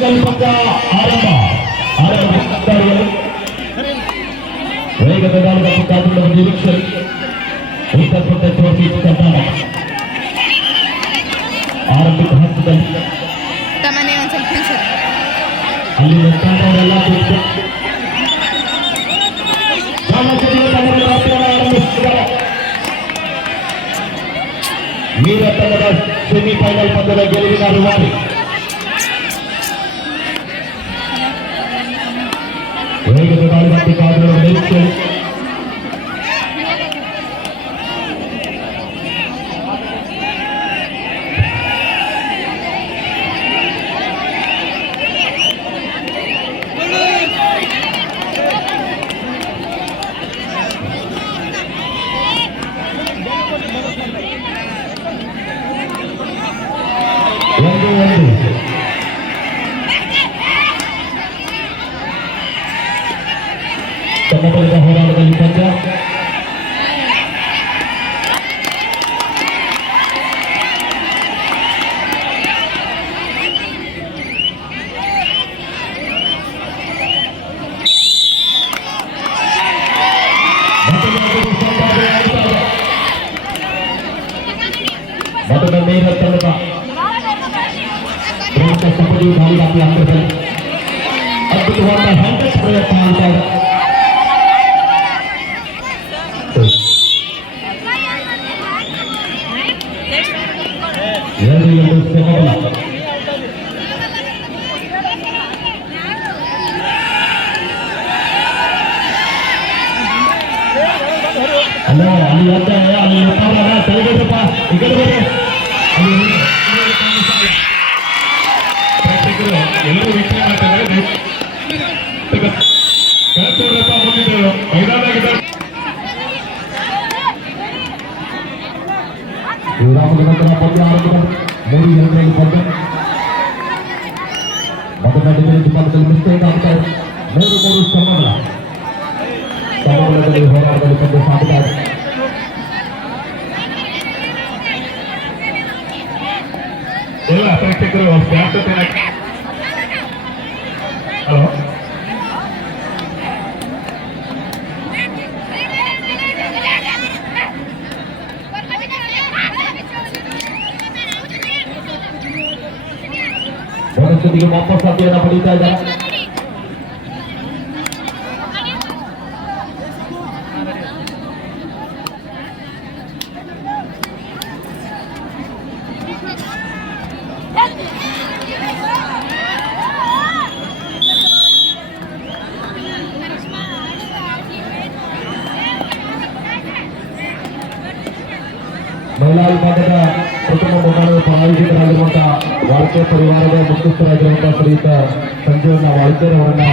Single ಪಂದ್ಯ ಆರಂಭ. ವೇಗದ ದಾಳಿಯ ಪುಟ್ಟಾಟದ ನಿರೀಕ್ಷೆ ಉತ್ತರಪಟ್ಟ ಟ್ರೋಫಿ ಕರ್ನಾಟಕ ಆರಂಭಿಕ ಹಂತದಲ್ಲಿ ಅಲ್ಲಿ ತಂಡವೆಲ್ಲ ವೀರ ತಂಡದ ಸೆಮಿಫೈನಲ್ ಪಂದ್ಯದ ಗೆಲುವಿನ ರೂವಾರಿ ವೇಗದ ದಾಳಿ ಮತ್ತು ಕಾದುಗಳ ನಿರೀಕ್ಷೆ ಸಮಬಲದ ಹೋರಾಟದಲ್ಲಿ ಪಂದ್ಯ ಮೊದಲ ನೇರ ತಂಡದ ಸಪದಿ ದಾಳಿಗಾತಿ ಅಂತರದಲ್ಲಿ ಅದ್ಭುತವಾದ ಹ್ಯಾಂಡಸ್ ಪ್ರಯತ್ನ ಮಾಡ್ತಾ ಇದೆ. ಅಲ್ಲ ಅಲ್ಲಿ ಹೇಳ್ತಾರೆ ಅಲ್ಲಿ ತಲೆಗೇಟಪ್ಪ ಈ ಕಡೆ ಬನ್ನಿ. ಎಲ್ಲರೂ ವೀಕ್ಷಣೆ ಮಾಡ್ತಾರೆ. ಬಂದಿದ್ರು ಮೈದಾನ ಶ್ರೀರಾಮನಗರ ಪಂದ್ಯ ಆರಂಭ 3 ಜನರಲ್ಲಿ ಪಂದ್ಯ ಮೊದಲ ಡಿಫೆನ್ಸ್ ವಿಭಾಗದಲ್ಲಿ ಮಿಸ್ಟೇಕ್ ಆಗ್ತಾ ಇದೆ. 3 ಸಮಬಲದಲ್ಲಿ ಹೋರಾಟದಲ್ಲಿ ಪಂದ್ಯ ಸಾಗುತ್ತಾ ಇದೆ. ಎಲ್ಲ ಪ್ರೇಕ್ಷಕರು ಹಲೋ ಸ್ಥಿತಿಗೆ ವಾಪಸ್ ಸಾಧ್ಯವನ್ನು ಪಡೀತಾ ಇದ್ದಾರೆ. ಮಹಿಳಾ ವಿಭಾಗದ ಪ್ರಥಮ ಬಹುಮಾನದ ಆಯೋಜಕರಾಗಿರುವಂತಹ ವಾಳ್ಕೆ ಪರಿವಾರದ ಮುಖ್ಯಸ್ಥರಾಗಿರುವಂತಹ ಶ್ರೀಯುತ ಸಂಜೀವನ ವಾಳ್ಕೇರ್ ಅವರನ್ನ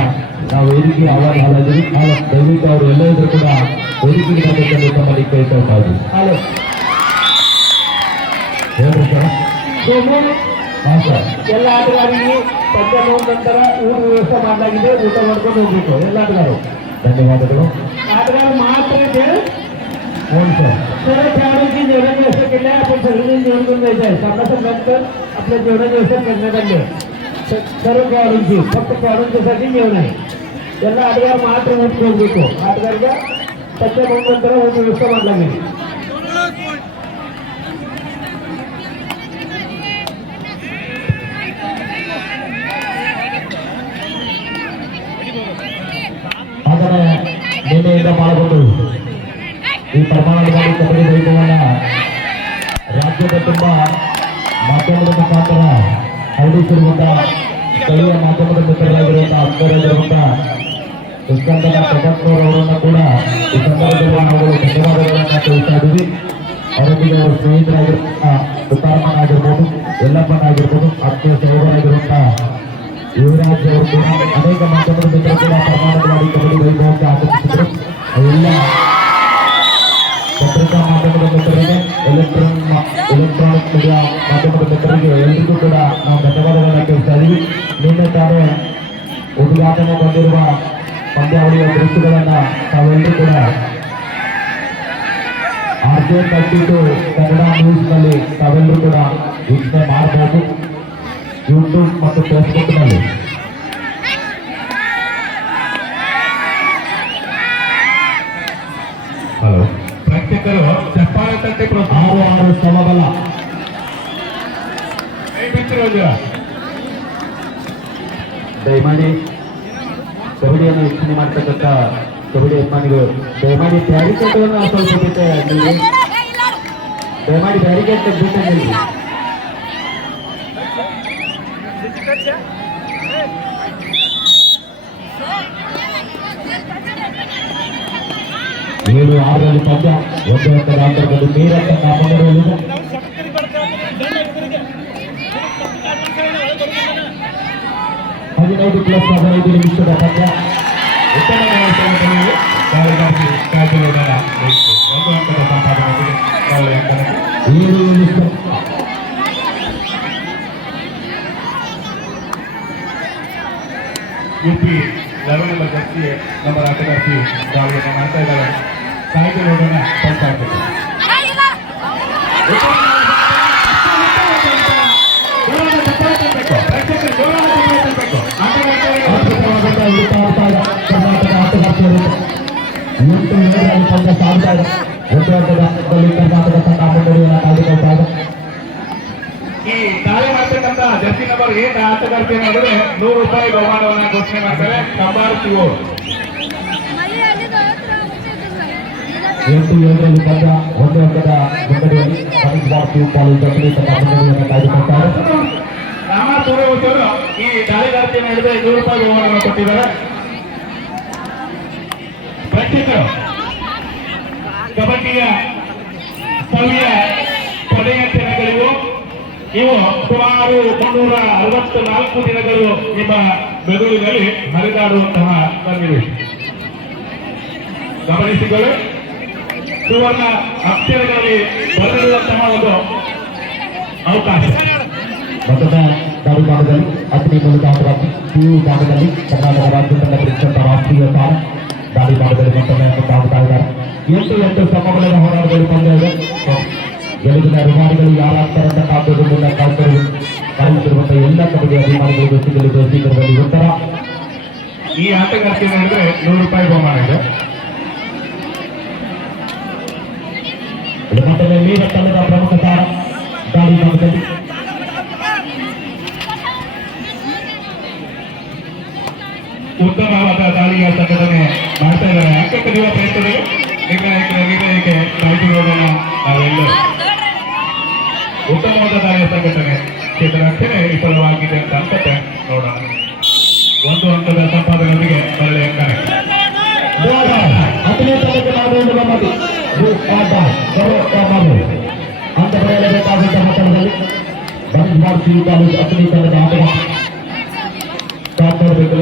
ನಾವು ವೇದಿಕೆಗೆ ಆಹ್ವಾನಿಸಿದ್ದೀವಿ. ದಯವಿಟ್ಟು ಅವರು ಎಲ್ಲ ಇದ್ರು ಕೂಡ ವೇದಿಕೆಗೆ ಬರಬೇಕೆಂದು ತಮ್ಮಲ್ಲಿ ಕೇಳ್ಕೊಳ್ತಾ ಇದ್ದೀವಿ. ಹೇಳ್ರಿ ಸರ್. ಹಾಂ ಸರ್. ಎಲ್ಲ ಆಟಗಾರರಿಗೆ ಪಂದ್ಯ ನೋಡಿದ ನಂತರ ಊಟ ವ್ಯವಸ್ಥೆ ಮಾಡಲಾಗಿದೆ. ಊಟ ಮಾಡ್ಕೊಂಡು ಹೋಗ್ಬೇಕು ಎಲ್ಲ ಆಟಗಾರರು. ಧನ್ಯವಾದಗಳು. आजकाल मात्र ते कोण सर त्यावेळी जेवढे दिवस केले आपण सगळ्यांनी जेवण करून द्यायचं आहे. सामनानंतर आपल्या जेवढे दिवस करण्यात आले सर्व खेळाडूंची फक्त खेळाडूंच्यासाठी जेवण आहे. त्यांना आडगार मात्र ऊट घेऊन देतो. आडगारच्या त्याच्या नंतर ऊट व्यवस्था मांडला गेली. ನಿನ್ನೆಯಿಂದ ಪಾಲ್ಗೊಂಡು ಈ ಪ್ರಮಾಣದಲ್ಲಿ ಕಬಡ್ಡಿ ವೈಭವನ್ನ ರಾಜ್ಯದ ತುಂಬ ಮಾಧ್ಯಮದ ಮುಖಾಂತರ ಹರಡಿಸಿರುವಂತಹ ಸ್ಥಳೀಯ ಮಾಧ್ಯಮದ ಮಿತ್ರರಾಗಿರುವಂತಹ ಅಧಿಕಾರಿಯಾಗಿರುವಂತಹ ಇಸ್ಕಂದನ ಪ್ರಭಾಕರ್ ಅವರನ್ನು ಕೂಡ ಈ ಸಂದರ್ಭದಲ್ಲಿ ನಾವು ಧನ್ಯವಾದಗಳನ್ನು ತಿಳಿಸ್ತಾ ಇದ್ದೀವಿ. ಅವರೊಂದಿಗೆ ಅವರು ಸ್ನೇಹಿತರಾಗಿರುವಂತಹ ತುಕಾರಮ್ಮನ್ ಆಗಿರ್ಬೋದು, ಯಲ್ಲಪ್ಪನ್ ಆಗಿರ್ಬೋದು, ಆತ್ಮೀಯ ಸಹೋದರಾಗಿರುವಂತಹ ಯುವರಾಜ್ ಅವರು ಕೂಡ ಅನೇಕ ಮಾಧ್ಯಮದ ಮಿತ್ರರು ಕೂಡ ಪ್ರಮಾಣವಾಗಿ ಕಬಡ್ಡಿ ವೈಭವಕ್ಕೆ ಆಗಮಿಸಿದರು. ಎಲ್ಲ ಪತ್ರಿಕಾ ಮಾಧ್ಯಮದ ಮಿತ್ರರಿಗೆ, ಎಲೆಕ್ಟ್ರಾನಿಕ್ ಮೀಡಿಯಾ ಮಾಧ್ಯಮದ ಮಿತ್ರರಿಗೆ ಎಲ್ಲರಿಗೂ ಕೂಡ ನಾವು ಧನ್ಯವಾದಗಳನ್ನು ತಿಳಿಸ್ತಾ ಇದ್ದೀವಿ. ನಿನ್ನೆ ತಾನೇ ಉದ್ಘಾಟನೆಗೊಂಡಿರುವ ಪಂದ್ಯಾವಳಿಯ ದೃಶ್ಯಗಳನ್ನು ತಾವೆಲ್ಲರೂ ಕೂಡ RJ32 ಕನ್ನಡ ನ್ಯೂಸ್ನಲ್ಲಿ ತಾವೆಲ್ಲರೂ ಕೂಡ ವೀಕ್ಷಣೆ ಮಾಡಬಹುದು. ಯೂಟ್ಯೂಬ್ ಮತ್ತು ಫೇಸ್ಬುಕ್ನಲ್ಲಿ ತಂಟೆ ಪ್ರೋತ್ಸಾಹ 6 ಸಮಬಲ ದಯಮಾಡಿ ಕಬಡ್ಡಿಯನ್ನು ವೀಕ್ಷಣೆ ಮಾಡ್ತಕ್ಕಂಥ ಕಬಡ್ಡಿ ಅಭಿಮಾನಿಗಳು ದಯಮಾಡಿ ಬ್ಯಾರಿಕೇಡ್ಗಳನ್ನು ಸ್ವಲ್ಪ ಬಿಟ್ಟೆ ನಿಲ್ಲಿ ದಯಮಾಡಿ ಬ್ಯಾರಿಕೇಡ್ ಬಿಟ್ಟೆ ನಿಲ್ಲಿ 7-6ರಲ್ಲಿ ಪಂದ್ಯ 1 ಅಂಕದ ಅಂತರದಲ್ಲಿ ಮೀರತ್ತ ಕಾಪಾಡಲಿದೆ 15+15 ನಿಮಿಷದ ಪಂದ್ಯ ಉತ್ತಮ ಕಾಯ್ದುಕೊಳ್ಳೋಣ 1 ಅಂಕದ ಸಂಪಾದನೆ 7 ನಿಮಿಷ ಯುಪಿ 11 ನಂಬರ್ ಜರ್ಸಿ ನಮ್ಮ ಆಟಗಾರ್ತಿ ದಾಳಿಯನ್ನು ಮಾಡ್ತಾ ಇದ್ದಾರೆ ಕಾಯ್ದೆ ನೋಡೋಣ ಪಂಚಾಗ್ತದೆ ಕರ್ನಾಟಕ ಆಟಗಾರ್ತಿಯರು 8 ಪಂದ್ಯ ಸಾಗ್ತಾ ಇದೆ 1 ಅಂಕದಲ್ಲಿ ಕರ್ನಾಟಕ ತಂಡ ಮುನ್ನಡೆಯನ್ನು ಕಾಯ್ದುಕೊಳ್ತಾ ಇದೆ ಈ ದಾಳಿ ಮಾಡ್ತಕ್ಕಂಥ ಜರ್ಸಿ ನಂಬರ್ 8 ಆಟಗಾರ್ತಿ ನೋಡಿದ್ರೆ ₹100 ಬಹುಮಾನವನ್ನು ಘೋಷಣೆ ಮಾಡ್ತಾರೆ ಕಂಬಾರ್ ಸಿಒ 8-7ರಲ್ಲಿ ಪಂದ್ಯ 1 ಅಂಕದ ಮುನ್ನಡೆಯಲ್ಲಿ ಕಾಲೇಜು ತಂಡ ಮುನ್ನಡೆಯನ್ನು ಕಾಯ್ದುಕೊಳ್ತಾರೆ ರಾಮ ಸೂರ್ಯವಂಶರು ಈ ದಾಳಿಗಾರ್ತಿಯನ್ನು ಹಿಡಿದು ₹100 ಬಹುಮಾನವನ್ನು ಕೊಟ್ಟಿದ್ದಾರೆ ಪ್ರೇಕ್ಷಕರು ಕಬಡ್ಡಿಯ ಸ್ಥಳೀಯ ಪಡೆಯ ದಿನಗಳಿವು ಇವು ಸುಮಾರು 364 ದಿನಗಳು ನಿಮ್ಮ ಮೆದುಳಿನಲ್ಲಿ ಹರಿದಾಡುವಂತಹ ಸನ್ನಿವೇಶ ಗಮನಿಸಿಕೊಳ್ಳಿ ಸುವರ್ಣ ಅಕ್ಷರಗಳಲ್ಲಿ ಬರೆದಿರುವಂತಹ ಒಂದು ಅವಕಾಶ ಮೊದಲ ದಾಳಿ ಭಾಗದಲ್ಲಿ 10ನೇ ಮೂಲಕ ಆಟಗಾರ್ತಿ PU ಭಾಗದಲ್ಲಿ ಕರ್ನಾಟಕ ರಾಜ್ಯ ತಂಡ ಪ್ರೇಕ್ಷಕ ರಾಷ್ಟ್ರೀಯ ತಾಣ ದಾಳಿ ಭಾಗದಲ್ಲಿ ಮತ್ತೊಮ್ಮೆ ಆಗುತ್ತಾ ಇದ್ದಾರೆ 8 ಸಮಬಲದ ಹೋರಾಟದಲ್ಲಿ ಪಂದ್ಯ ಇದೆ ಗೆಲುವಿನ ಅಭಿಮಾನಿಗಳು ಯಾರಾಗ್ತಾರಂತ ಕಾದು ಮುನ್ನ ಕಾಯುತ್ತಿರುವಂತಹ ಎಲ್ಲ ಕಬಡ್ಡಿ ಅಭಿಮಾನಿಗಳು ಸಿಗಲಿದೆ ಶೀಘ್ರದಲ್ಲಿ ಉತ್ತರ ಈ ಆಟಗಾರ್ತಿ ಹೇಳಿದ್ರೆ ₹100 ಬಹುಮಾನ ಇದೆ ಮತ್ತೊಮ್ಮೆ ಮೀರ ತಂಡದ ಪ್ರಮುಖ ತಾರ ದಾಳಿ ಭಾಗದಲ್ಲಿ ಉತ್ತಮವಾದ ದಾಳಿಯ ಸಂಘಟನೆ ಮಾಡ್ತಾ ಇದ್ದಾರೆ ಅಂಕ ಕಲಿಯುವ ಪ್ರಯತ್ನದಲ್ಲಿ ನಿರ್ಣಯಕ್ಕೆ ಕಾಯ್ದು ನೋಡೋಣ ನಾವೆಲ್ಲರೂ ಉತ್ತಮವಾದ ದಾಳಿಯ ಸಂಘಟನೆ ಕ್ಷೇತ್ರರಕ್ಷಣೆ ವಿಫಲವಾಗಿದೆ ಅಂತ ಅನ್ಕತೆ ನೋಡೋಣ 1 ಅಂಕದ ಸಂಪಾದನೆಯೊಂದಿಗೆ ಒಳ್ಳೆಯ ಅಂಕನೆ 10ನೇ ತಂಡಕ್ಕೆ ಮಾಡುವುದು ಅಂತ ಬರೆಯಲೇಬೇಕಾದಂತಹ ಮಟ್ಟದಲ್ಲಿ ಬಂದ್ಮಾಡ್ತೀವಿ ಕಾಲೇಜು 10ನೇ ತಂಡದ ಆಟಗಾರ ನೋಡಬೇಕು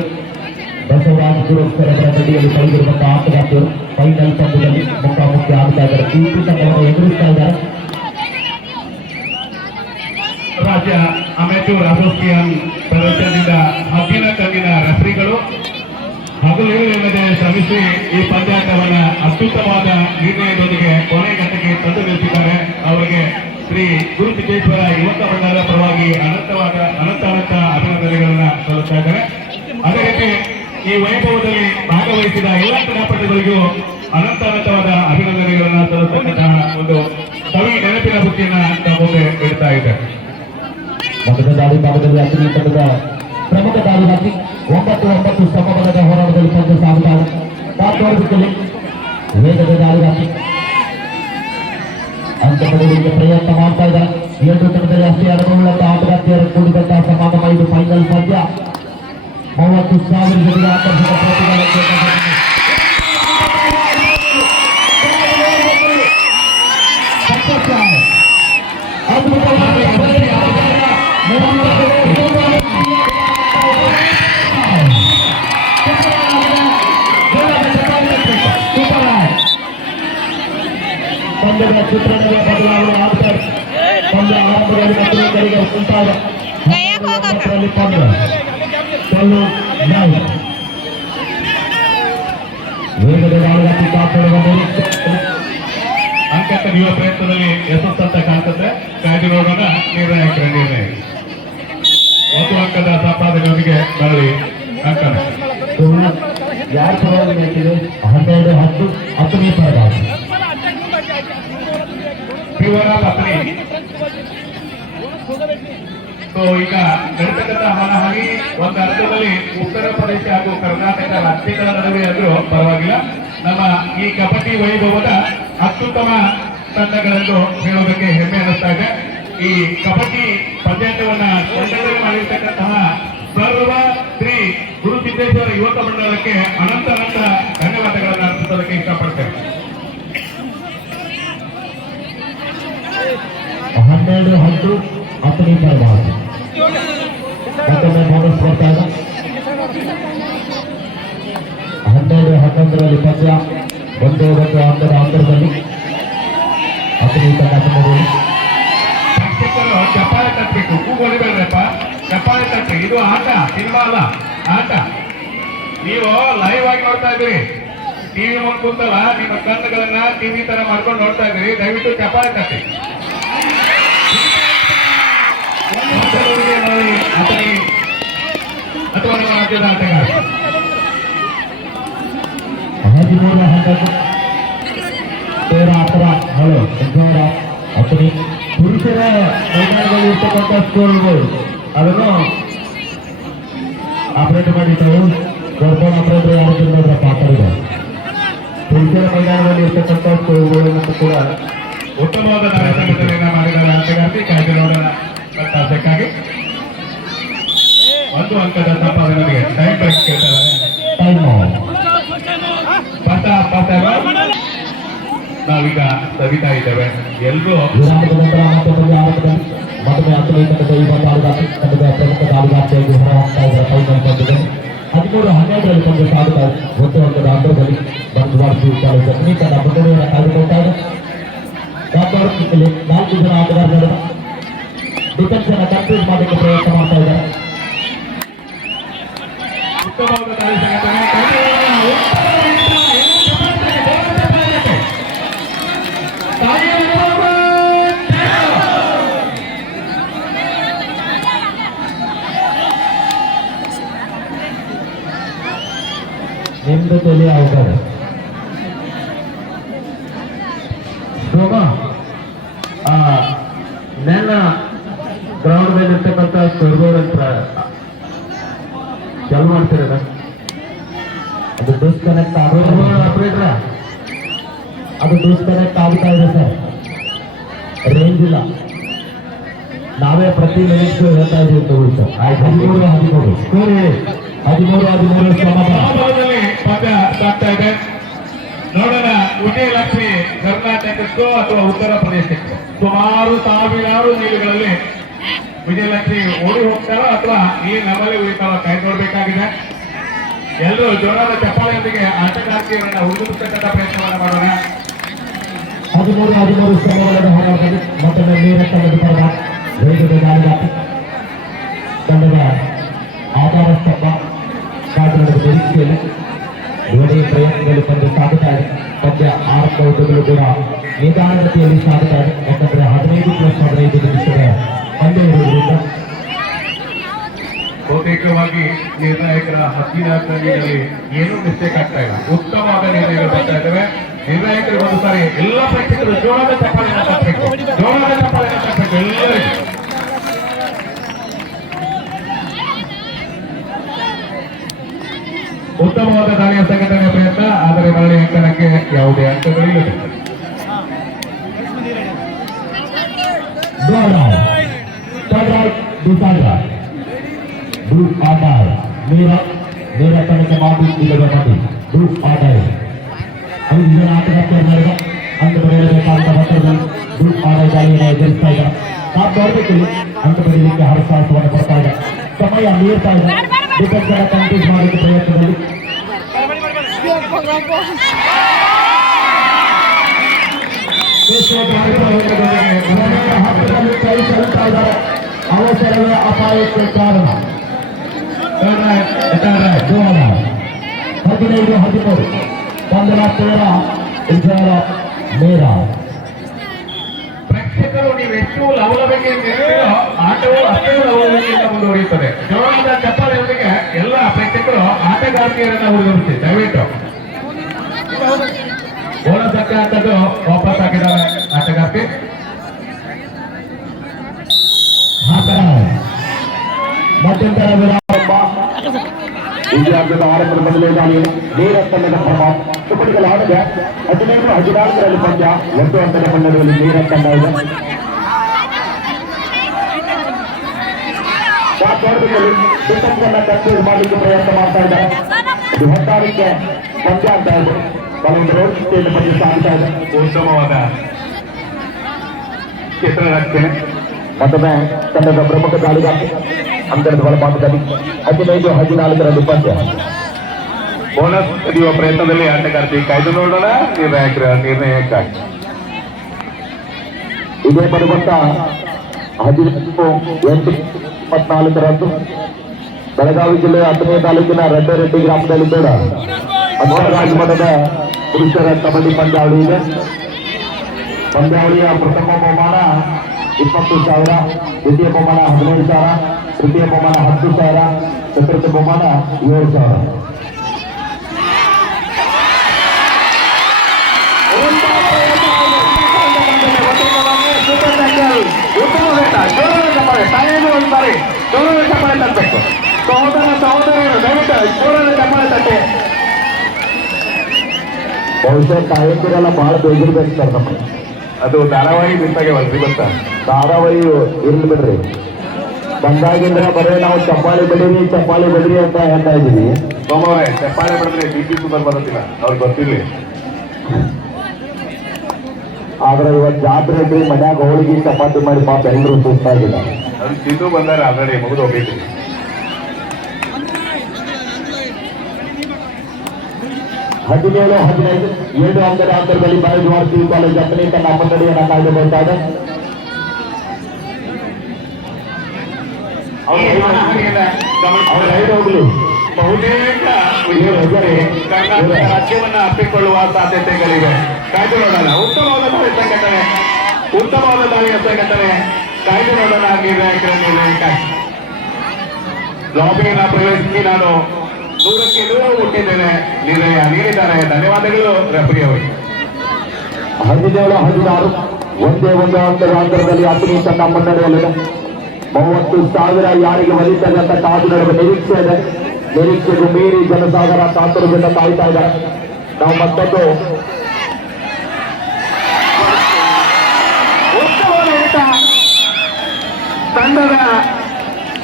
ಬಸವರಾಜ್ ಗುರುಸರ ಗಡಿಯಲ್ಲಿ ಕಳೆದಿರುವಂತಹ ಆಟಗಾರ್ತಿಯರು ಫೈನಲ್ ಪಂದ್ಯದಲ್ಲಿ ಮುಖಾಮುಖಿ ಆಗ್ತಾ ಇದ್ದಾರೆ ಈ ತಂಡವನ್ನು ಎದುರಿಸ್ತಾ ಇದ್ದಾರೆ ರಾಜ್ಯ ಅಮೆಚೂರ್ ಅಸೋಸಿಯೇಷನ್ ಪ್ರದರ್ಶನದಿಂದ ಹದ್ದಿನ ಕಣ್ಣಿನ ರೆಫರಿಗಳು ಹಗಲಿರುಳೆನ್ನದೆ ಶ್ರಮಿಸಿ ಈ ಪಂದ್ಯಾಟವನ್ನು ಅತ್ಯುತ್ತಮವಾದ ನಿರ್ಣಯದೊಂದಿಗೆ ಕೊನೆ ಘಟ್ಟಕ್ಕೆ ತಂದು ನಿಲ್ಲಿಸಿದ್ದಾರೆ ಅವರಿಗೆ ಶ್ರೀ ಗುರುಸಿದ್ದೇಶ್ವರ ಯುವಕ ಮಂಡಲದ ಪರವಾಗಿ ಅನಂತ ಅಭಿನಂದನೆಗಳನ್ನ ಸಲ್ಲಿಸ್ತಾ ಇದ್ದಾರೆ ಅದೇ ರೀತಿ ಈ ವೈಭವದಲ್ಲಿ ಭಾಗವಹಿಸಿದ ಎಲ್ಲ ಕ್ರೀಡಾಪಟುಗಳಿಗೂ ಅನಂತವಾದ ಅಭಿನಂದನೆಗಳನ್ನ ಸಲ್ಲಿಸತಕ್ಕಂತಹ ಒಂದು ಕವಿ ನೆನಪಿನ ಬುತ್ತಿಯನ್ನ ಮುಂದೆ ಇಡ್ತಾ ಇದ್ದಾರೆ ಮೊದಲ ದಾಳಿ ಭಾಗದಲ್ಲಿ 10ನೇ ತಂಡದ ಪ್ರಮುಖ ದಾಳಿಗಾಗಿ 9 ಸಮಬಲದ ಹೋರಾಟದಲ್ಲಿ ಪಂದ್ಯ ಸಾಗುತ್ತಾರೆ ವೇಗದ ದಾಳಿಗಾಗಿ ಅಂಕ ಪಡೆಯಲಿಕ್ಕೆ ಪ್ರಯತ್ನ ಮಾಡ್ತಾ ಇದ್ದಾರೆ 7 ತಂಡದಲ್ಲಿ ಅಷ್ಟೇ ಅನುಭವವುಳ್ಳ ಆಟಗಾರ್ತಿಯರು ಕೂಡಿದಂತಹ ಸಮಾಗಮ ಇದು ಫೈನಲ್ ಪಂದ್ಯ 30,000 ಜನರಿಗೆ ಆಕರ್ಷಕ ಪ್ರತಿಗಳನ್ನು ಪಂದ್ಯದ ಚಿತ್ರಣದ ಬದಲಾವಣೆ ಆಗ್ತಾರೆ ಪಂದ್ಯ ಆರಂಭದಲ್ಲಿ ಮತ್ತೊಂದರಿಗೆ ಉಂಟಾದ ಪಂದ್ಯ ವೇಗದ ದಾಳಿಗಾಗಿ ಕಾಪಾಡುವ ಅಂಕ ತೆಗೆಯುವ ಪ್ರಯತ್ನದಲ್ಲಿ ಯಶಸ್ಸಂತ ಕಾಣ್ತದೆ ಕಾಯ್ದು ನೋಡೋಣ ನಿರ್ಣಾಯಕರ ನಿರ್ಣಯ 1 ಅಂಕದ ಸಂಪಾದನೆಯೊಂದಿಗೆ ಮರಳಿ ಅಂಕನ ಯಾರ ಪರವಾಗಿ 12-10 10ನೇ ಪರವಾಗಿ ಇವರ ಪತ್ನಿ. ಸೊ ಈಗ ನಡೀತಕ್ಕಂಥ ಹಣಾಹಣಿ ಒಂದು ಅರ್ಥದಲ್ಲಿ ಉತ್ತರ ಪ್ರದೇಶ ಹಾಗೂ ಕರ್ನಾಟಕ ರಾಜ್ಯಗಳ ನಡುವೆ ಆದ್ರೂ ಪರವಾಗಿಲ್ಲ. ನಮ್ಮ ಈ ಕಬಡ್ಡಿ ವೈಭವದ ಅತ್ಯುತ್ತಮ ತಂಡಗಳನ್ನು ಹೇಳೋದಕ್ಕೆ ಹೆಮ್ಮೆ ಅನ್ನಿಸ್ತಾ ಇದೆ. ಈ ಕಬಡ್ಡಿ ಪಂದ್ಯಾಟವನ್ನ ಕೊಂಡರೆ ಮಾಡಿರ್ತಕ್ಕಂತಹ ಸರ್ವ ಶ್ರೀ ಗುರುಸಿದ್ದೇಶ್ವರ ಯುವಕ ಮಂಡಲಕ್ಕೆ ಅನಂತ ಧನ್ಯವಾದಗಳನ್ನು ಅರ್ಪಿಸೋದಕ್ಕೆ ಇಷ್ಟಪಡ್ತೇವೆ. 12 ಹತ್ತು ಅತನಿ ಪರವಾಗಿ ಮತ್ತೊಮ್ಮೆ ಬೋನಸ್ ಬರ್ತಾ ಇದೆ. 12-11ರಲ್ಲಿ ಪಂದ್ಯ 1-1 ಅಂಕದ ಅಂತರದಲ್ಲಿ ಅತನಿ ತಂಡ ಮುನ್ನಡೆಯಲ್ಲಿ. ಪ್ರೇಕ್ಷಕರು ಚಪ್ಪಾಳೆ ತಟ್ಟಬೇಕು, ಕೂಗೊಳಿಬೇಡ್ರಪ್ಪ, ಚಪ್ಪಾಳೆ ತಟ್ಟೆ. ಇದು ಆಟ, ಸಿನಿಮಾ ಅಲ್ಲ, ಆಟ. ನೀವು ಲೈವ್ ಆಗಿ ನೋಡ್ತಾ ಇದ್ದೀರಿ, ಟಿವಿ ಮುಂದೆ ಕೂತಲ್ಲ, ನಿಮ್ಮ ಕಣ್ಣುಗಳನ್ನ ಟಿವಿ ತರ ಮಾಡ್ಕೊಂಡು ನೋಡ್ತಾ ಇದ್ದೀರಿ. ದಯವಿಟ್ಟು ಚಪ್ಪಾಳೆ ತಟ್ಟೆ. ಅತನಿ ಅಥವಾ ನಿಮ್ಮ ರಾಜ್ಯದ ಆಟಗಾರ 13 ಹಂತಕ್ಕೆ 13 ಹಲೋ ಅತನಿ ಪುರುಷರ ಮೈದಾನದಲ್ಲಿ ಇರ್ತಕ್ಕಂಥ ಸ್ಕೋರ್ಗಳು ಅದನ್ನು ಆಪರೇಟ್ ಮಾಡಿದ್ರು. ದೊಡ್ಡ ಆಪರೇಟರ್ ಯಾರು ನೋಡ್ರ ಪಾತ್ರದ ಪುರುಷರ ಮೈದಾನದಲ್ಲಿ ಇರ್ತಕ್ಕಂಥ ಸ್ಕೋರ್ಗಳನ್ನು ಕೂಡ ಉತ್ತಮವಾದ ಸಂಘಟನೆಯನ್ನ ಮಾಡಿದ ಆಟಗಾರ್ತಿ ಕಾಯ್ದೆ ನೋಡೋಣ. ಅದಕ್ಕಾಗಿ 1 ಅಂಕದ ಸಂಪಾದನೆಗೆ ಟೈಮ್ ಬ್ರೇಕ್ ಕೇಳ್ತಾರೆ. ನಾವೀಗ ಸವಿತಾ ಇದ್ದೇವೆ. ಎಲ್ಲರೂ ವಿರಾಮದ ನಂತರ ಮತ್ತೊಂದು ಆರಂಭದಲ್ಲಿ ಮತ್ತೊಮ್ಮೆ ಅತನಿ ತಂಡದ ಯುವ ತಾಲೂಕಾಗಿ ತಂಡದ ಪ್ರಮುಖ ತಾಲೂಕಾಗಿಯಾಗಿ ಹೊರಹಾಕ್ತಾ ಇದ್ದಾರೆ. 13-12ರಲ್ಲಿ ಪಂದ್ಯ ಸಾಗುತ್ತಾ 1 ಅಂಕದ ಅಂತರದಲ್ಲಿ ಬಂಧುವಾರ್ಸಿ ಕಾಲೇಜು ಅತನಿ ತಂಡ ಮುನ್ನಡೆಯನ್ನು ಕಾಯ್ದುಕೊಳ್ತಾ ಇದೆ. 4 ಜನ ಆಟಗಾರರು ಡಿಫೆನ್ಸ್ ಅನ್ನು ಕನ್ಫ್ಯೂಸ್ ಮಾಡಲಿಕ್ಕೆ ಪ್ರಯತ್ನ ಮಾಡ್ತಾ ಇದ್ದಾರೆ. ಉತ್ತಮವಾದ ದಾಳಿ ಸಂಘಟನೆ. ನಿಮ್ದು ತಲೆ ಅವಕಾಶ ನನ್ನ ಗ್ರೌಂಡ್ ಮೇಲೆ ಇರ್ತಕ್ಕಂಥ ಸ್ಕೋರ್ಬೋರ್ಡ್ ಅಂತ ಚಾಲು ಮಾಡ್ತಿರೋದ ಅದು ಡಿಸ್ಕನೆಕ್ಟ್ ಆಪರೇಟ್ರ ಅದು ಡಿಸ್ಕನೆಕ್ಟ್ ಆಗ್ತಾ ಇದೆ ಸರ್. ರೇಂಜ್ ಇಲ್ಲ. ನಾವೇ ಪ್ರತಿ ಮಿನಿಟ್ ಹೇಳ್ತಾ ಇದೀವಿ ತಗೊಳ್ಳಿ ಸರ್. 13-13 ಸ್ಕೋರ್ ಹೇಳಿ. 13-13 ಸಮಬಲದಲ್ಲಿ ಪಂದ್ಯ ಸಾಗ್ತಾ ಇದೆ. ನೋಡೋಣ ವಿಜಯಲಕ್ಷ್ಮಿ ಕರ್ನಾಟಕಕ್ಕೋ ಅಥವಾ ಉತ್ತರ ಪ್ರದೇಶಕ್ಕೋ. ಸುಮಾರು ಸಾವಿರಾರು ಮೈಲುಗಳಲ್ಲಿ ವಿಜಯಲಕ್ಷ್ಮಿ ಓಡಿ ಹೋಗ್ತಾರೋ ಅಥವಾ ಈ ನಮ್ಮಲ್ಲಿ ಉಳಿತಾರೋ ಕೈ ನೋಡಬೇಕಾಗಿದೆ. ಎಲ್ಲರೂ ಜೋರಾದ ಚಪ್ಪಾಳೆಯೊಂದಿಗೆ ಆಟಗಾರ್ತಿಯರನ್ನ ಹುಡುಕತಕ್ಕಂಥ ಪ್ರಯತ್ನವನ್ನು ಮಾಡೋಣ. 13-13 ಸಮಬಲದ ಹೋರಾಟದಲ್ಲಿ ಮತ್ತೊಮ್ಮೆ ನೇರ ತಂಡದ ಪರವಾಗಿ ವೇಗದ ದಾಳಿಗಾತಿ ತಂಡದ ಆಧಾರ ಸ್ತಂಭ ಕಾತರದ ನಿರೀಕ್ಷೆಯಲ್ಲಿ ಒಳ್ಳೆಯ ಪ್ರಯತ್ನದಲ್ಲಿ ಪಂದ್ಯ ಸಾಗುತ್ತಾ ಇದೆ. ಪಂದ್ಯ ಆರಂಭಗಳು ಕೂಡ ನಿಧಾನಗತಿಯಲ್ಲಿ ಸಾಗುತ್ತಾ ಇದೆ. ಯಾಕಂದ್ರೆ 15+15 ನಿಮಿಷದ ಪಂದ್ಯ ಇರುವುದರಿಂದ ಬಹುತೇಕವಾಗಿ ನಿರ್ಣಾಯಕರ ಹತ್ತಿರ ಕಣ್ಣಿನಲ್ಲಿ ಏನೂ ಮಿಸ್ಟೇಕ್ ಆಗ್ತಾ ಇಲ್ಲ. ಉತ್ತಮವಾದ ನಿರ್ಣಯಗಳು ಬರ್ತಾ ಇದ್ದಾವೆ. ನಿರ್ಣಾಯಕರು ಒಂದು ಸಾರಿ ಎಲ್ಲ ಪ್ರೇಕ್ಷಕರು ಜೋರಾದ ಚಪ್ಪಾಳೆಯನ್ನು ತಟ್ಟಬೇಕು, ಜೋರಾದ ಚಪ್ಪಾಳೆಯನ್ನು ತಟ್ಟಬೇಕು ಎಲ್ಲರಿಗೂ. ಉತ್ತಮವಾದ ದಾಳಿಯ ಸಂಘಟನೆಯ ಪ್ರಯತ್ನ, ಆದರೆ ಮರಳಿ ಅಂಕಣಕ್ಕೆ ಯಾವುದೇ ಅಂಕಗಳಿಲ್ಲ. ನೇರ ತನಕ ಮಾಡಿ ಇಲ್ಲದ ಮಾಡಿ ಡೂ ಆಡಾಯ 5 ಜನ ಆಟಗಾರರು ಅಂಕ ಪಡೆಯಬೇಕಾದ ಮಟ್ಟದಲ್ಲಿ ಡೂ ಆಡಾಯ ದಾಳಿಯನ್ನು ಎದುರಿಸ್ತಾ ಇದ್ದಾರೆ. ನಾವು ನೋಡಬೇಕಿಲ್ಲ ಅಂಕ ಪಡೆಯಲಿಕ್ಕೆ ಹರಸಾಹಸವನ್ನು ಕೊಡ್ತಾ ಇದೆ. ಸಮಯ ಮೀರ್ತಾ ಇದೆ. ಡಿಫೆನ್ಸ್ ಅನ್ನು ಕನ್ಫ್ಯೂಸ್ ಮಾಡಲಿಕ್ಕೆ ಪ್ರಯತ್ನದಲ್ಲಿ ಹತ್ತರಲ್ಲಿ ಕೈ ಸರಿತಾ ಇದ್ದಾರೆ. ಅವಸರವೇ ಅಪಾಯಕ್ಕೆ ಕಾರಣ. 15-13 15 ನೇರ. ಪ್ರೇಕ್ಷಕರು ನೀವೆಷ್ಟು ಲವಲವಿಕೆ ನೀಡಿರೋ ಆಟವು ಅಷ್ಟೇ ಲವಲವಿಕೆಯಿಂದ ಮುಂದುವರಿಯುತ್ತದೆ. ಜೋರಾದ ಚಪ್ಪಾಳೆಯೊಂದಿಗೆ ಎಲ್ಲ ಪ್ರೇಕ್ಷಕರು ಆಟಗಾರ್ತಿಯರನ್ನ ಹುಡುಗಿಸಿ ದಯವಿಟ್ಟು. ಬೋನಸ್ ಅಂಕ ಅಂತದ್ದು ವಾಪಸ್ ಹಾಕಿದ್ದಾರೆ ಆಟಗಾರ್ತಿ. ವಿರಾಮ ವಿದ್ಯಾರ್ಥಿಗಳ ಆರಂಭದ ಮೊದಲೇ ದಾಳಿಯಲ್ಲಿ ನೇರ ತಂಡದ ಪ್ರಭಾವ ತುಕಡಿಗಳ ಆಟದ 15-14ರಲ್ಲಿ ಪಂದ್ಯ 1 ಹಂತದ ಪಂದ್ಯದಲ್ಲಿ ನೇರ ತಂಡ ಇದೆ. ಡಿಫೆನ್ಸ್ ಕನ್ಫ್ಯೂಸ್ ಮಾಡಲಿಕ್ಕೆ ಪ್ರಯತ್ನ ಮಾಡ್ತಾ ಇದ್ದಾರೆ. ಇದು 16ಕ್ಕೆ ಪಂದ್ಯ ಅಂತ ಇದೆ. ಕೆಲವೊಂದು ರೋಡ್ ಸ್ಟೇಟ್ ಪಂದ್ಯ ಸಾಗ್ತಾ ಇದೆ. ಉತ್ತಮವಾದ ಚಿತ್ರರಚನೆ ಮತ್ತೊಮ್ಮೆ ತಂಡದ ಪ್ರಮುಖ ದಾಳಿಗಾರ ಅಂತರದ ಒಳಭಾಗದಲ್ಲಿ 15-14ರಲ್ಲಿ ಪಂದ್ಯ. ಬೋನಸ್ ಪಡೆಯುವ ಪ್ರಯತ್ನದಲ್ಲಿ ಆಟಗಾರ್ತಿ ಕಾಯ್ದು ನೋಡೋಣ. ನಿರ್ಣಯಕ್ಕಾಗಿ ಇದೇ ಬರುವಂತ 18-24ರಂದು ಬೆಳಗಾವಿ ಜಿಲ್ಲೆಯ 10ನೇ ತಾಲೂಕಿನ ರೆಡ್ಡಿ ಗ್ರಾಮದಲ್ಲಿ ಕೂಡ ಅಂತಾರಾಜ್ಯ ಮಟ್ಟದ ಪುರುಷರ ಕಬಡ್ಡಿ ಪಂದ್ಯಾವಳಿ ಇದೆ. ಪಂದ್ಯಾವಳಿಯ ಪ್ರಥಮ ಬಹುಮಾನ 20,000, ದ್ವಿತೀಯ ಬಹುಮಾನ 15,000, ತೃತೀಯ ಬಹುಮಾನ 10,000, ಚತುರ್ಥ ಬಹುಮಾನ 7,000. ತಟ್ಟಬೇಕು. ಸಹೋದರರು ದಯವಿಟ್ಟು ಜೋರಾದ ಚಪ್ಪಾಳೆ ತಟ್ಟೆ. ಬಹುಶಃ ತಾಯಂದಿರೆಲ್ಲ ಬಹಳ ಬೇಜಾರ್ಬೇಕು ಸರ್ ನಮಗೆ. ಅದು ಧಾರಾವಾಹಿ ನಿಂತಾಗೆ ವಲ್ರಿ ಗೊತ್ತಾ. ಧಾರಾವಾಹಿ ಇರ್ಲಿ ಬಿಡ್ರಿ, ಬಂದಾಗಿಂದ ಬರೀ ನಾವು ಚಪ್ಪಾಳಿ ಬಡಿರಿ ಅಂತ ಹೇಳ್ತಾ ಇದೀವಿ. ಸೋಮವಾರ ಚಪ್ಪಾಳೆ ಬಡಿದ್ರೆ BP ಸುಧಾರ್ ಬರೋದಿಲ್ಲ, ಅವ್ರಿಗೆ ಗೊತ್ತಿರ್ಲಿ. ಆದ್ರೆ ಇವತ್ತು ಜಾತ್ರೆ ಇದ್ರಿ, ಮನ್ಯಾಗ ಹೋಳಿಗೆ ಚಪಾತಿ ಮಾಡಿ ಪಾಪ ಎಲ್ಲರೂ ಸುಸ್ತಾಗಿದ್ದಾರೆ. ಅದು ಚಿನ್ನು ಬಂದಾರೆ ಆಲ್ರೆಡಿ ಮುಗಿದು ಹೋಗ್ಬೇಕು. 17-15 7 ಅಂಕದ ಅಂತರದಲ್ಲಿ ಬಾಯ್ಸ್ ವಾರ್ಷಿಕ ಕಾಲೇಜ್ 10ನೇ ತನ್ನ ಮುನ್ನಡೆಯನ್ನು ಕಾಯ್ದುಕೊಳ್ತಾ ಇದೆ. ಅವ್ರ ರೈಡ್ ಹೋಗ್ಲಿ. ಬಹುತೇಕ ವಿಜೇತರು ಕರ್ನಾಟಕ ರಾಜ್ಯವನ್ನ ಅಪ್ಪಿಕೊಳ್ಳುವ ಸಾಧ್ಯತೆಗಳಿವೆ. ಕಾಯ್ದು ನೋಡೋಣ. ಉತ್ತಮವಾದ ದಾಳಿಯ ಸಂಘಟನೆ ಕಾಯ್ದು ನೋಡೋಣ. ನಿರ್ಣಯಕ್ಕಾಗಿ ಲಾಬಿಯನ್ನು ಪ್ರವೇಶಿಸಿ ನಾನು 100ಕ್ಕೆ 100 ಹುಟ್ಟಿದ್ದೇನೆ. ನಿರ್ಣಯ ನೀಡಿದ್ದಾರೆ. ಧನ್ಯವಾದಗಳು ರೆಫರಿ ಅವರಿಗೆ. 17-16 ಒಂದೇ ಒಂದು ಅಂಕದ ಅಂತರದಲ್ಲಿ 10ನೇ ತನ್ನ ಮುನ್ನಡೆಯಲ್ಲಿದೆ. 30,000 ಯಾರಿಗೆ ಒಲಿತದೆ ಅಂತ ಕಾದು ನಡೆದ ನಿರೀಕ್ಷೆ ಇದೆ. ನಿರೀಕ್ಷೆಗೂ ಮೀರಿ ಜನಸಾಗರ ಕಾತುರದಿಂದ ಕಾಯ್ತಾ ಇದ್ದಾರೆ. ನಾವು ಮತ್ತೊಂದು ಉತ್ತಮವಾದ ಊಟ. ತಂಡದ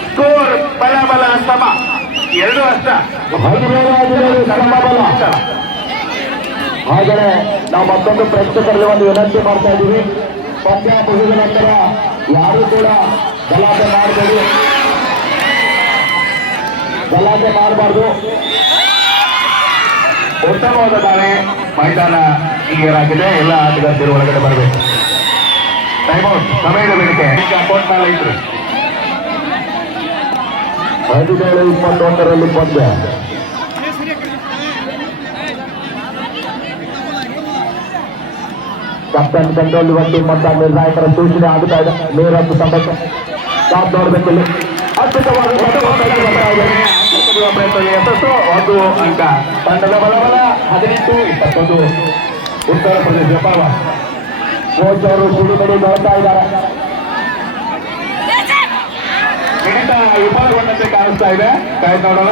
ಸ್ಕೋರ್ ಬಲ ಸಮ 2 ಅಷ್ಟ. 17 ಸಮಬಲ. ಹಾಗೆಯೇ ನಾವು ಮತ್ತೊಂದು ಪ್ರೇಕ್ಷಕರಲ್ಲಿ ಒಂದು ವಿನಂತಿ ಮಾಡ್ತಾ ಇದ್ದೀವಿ. ಪಂದ್ಯ ಮುಗಿದ ನಂತರ ಯಾರು ಕೂಡ ಗಲಾಟೆ ಮಾಡಬಾರ್ದು. ಉತ್ತಮವಾದ ದಾಳಿ. ಮೈದಾನ ಕ್ಲಿಯರ್ ಎಲ್ಲ ಆಟಗಾರರು ಒಳಗಡೆ ಬರಬೇಕು. ಟೈಮ್ಔಟ್ ಸಮಯದ ಬೇಡಿಕೆ ಅಕೌಂಟ್ ಮೇಲೆ ಐತ್ರಿ. 17-21ರಲ್ಲಿ ಪಂದ್ಯ. ಕ್ಯಾಪ್ಟನ್ ಕಂಟ್ರೋಲ್ ಇವತ್ತು ಮತ್ತು ನಿರ್ಣಾಯಕರ ಸೂಚನೆ ಆಗುತ್ತಾ ಇದೆ. ಮೇರತ್ತು ತಂಡಕ್ಕೆ ಟಾಪ್ ನೋಡಬೇಕಿಲ್ಲಿ. ಅದ್ಭುತವಾದ ಯಶಸ್ಸು. 1 ಅಂಕ. ತಂಡದ ಬಲ 18-21 ಉತ್ತರ ಪ್ರದೇಶ ಪಾವ. ಕೋಚ್ ಅವರು ಸುಡಿಮಡಿ ನೋಡ್ತಾ ಇದ್ದಾರೆ. ಮಿಡಿತ ವಿಫಲಗೊಂಡಂತೆ ಕಾಣಿಸ್ತಾ ಇದೆ. ಕಾಯ್ದು ನೋಡೋಣ.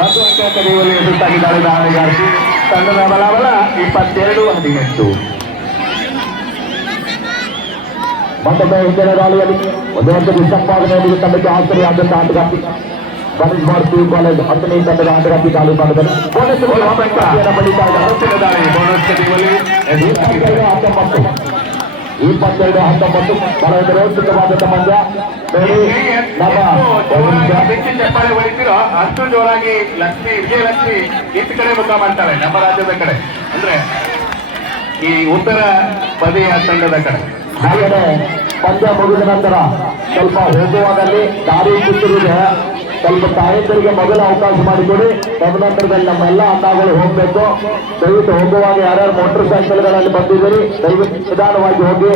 1 ಅಂಕ ಕರೆಯುವಲ್ಲಿ ಯಶಸ್ಸಾಗಿದ್ದಾರೆ ದಾಳಿಗಾರ್ತಿ. ತಂಡದ ಬಲ 22-18. ಮತ್ತೊಮ್ಮೆ ಹಿಂದಿನ ದಾಳಿಯಲ್ಲಿ ಒಂದು ವರ್ಷದ ಸಂಪಾದನೆಯೊಂದಿಗೆ ತಂಡಕ್ಕೆ ಆಶ್ಚರ್ಯವಾದಂಥ ಆಟಗಾರ್ತಿ ಗಣೇಶ್ ಭಾರತಿ ಕಾಲೇಜ್ 10ನೇ ತಂಡದ ಆಟಗಾರ್ತಿ ದಾಳಿ ಮಾಡಿದರೆ ಬಳಿತಾ ಇದ್ದಾರೆ. 22-19 ಬಹಳ ರೋಚಕವಾದಂಥ ಪಂದ್ಯ. ಚಪ್ಪಾಳೆ ಹೊಡಿತಿರೋ ಅಷ್ಟು ಜೋರಾಗಿ ವಿಜಯಲಕ್ಷ್ಮಿ ಈಚ ಕಡೆ ಮುಖ ಮಾಡ್ತಾರೆ. ನಮ್ಮ ರಾಜ್ಯದ ಕಡೆ ಅಂದ್ರೆ ಈ ಉತ್ತರ ಬದಿಯ ತಂಡದ ಕಡೆ. ಹಾಗೆಯೇ ಪಂದ್ಯ ಮುಗಿದ ನಂತರ ಸ್ವಲ್ಪ ಹೋಗುವಾಗಲ್ಲಿ ದಾರಿ ಸಿಕ್ಕಿದೆ. ಸ್ವಲ್ಪ ತಾಯಂದರಿಗೆ ಮೊದಲ ಅವಕಾಶ ಮಾಡಿಕೊಡಿ. ತದನಂತರದಲ್ಲಿ ನಮ್ಮೆಲ್ಲ ಅಣ್ಣಗಳು ಹೋಗಬೇಕು. ದಯವಿಟ್ಟು ಹೋಗುವಾಗ ಯಾರ್ಯಾರು ಮೋಟರ್ ಸೈಕಲ್ಗಳಲ್ಲಿ ಬಂದಿದ್ದೀರಿ ದಯವಿಟ್ಟು ನಿಧಾನವಾಗಿ ಹೋಗಿ.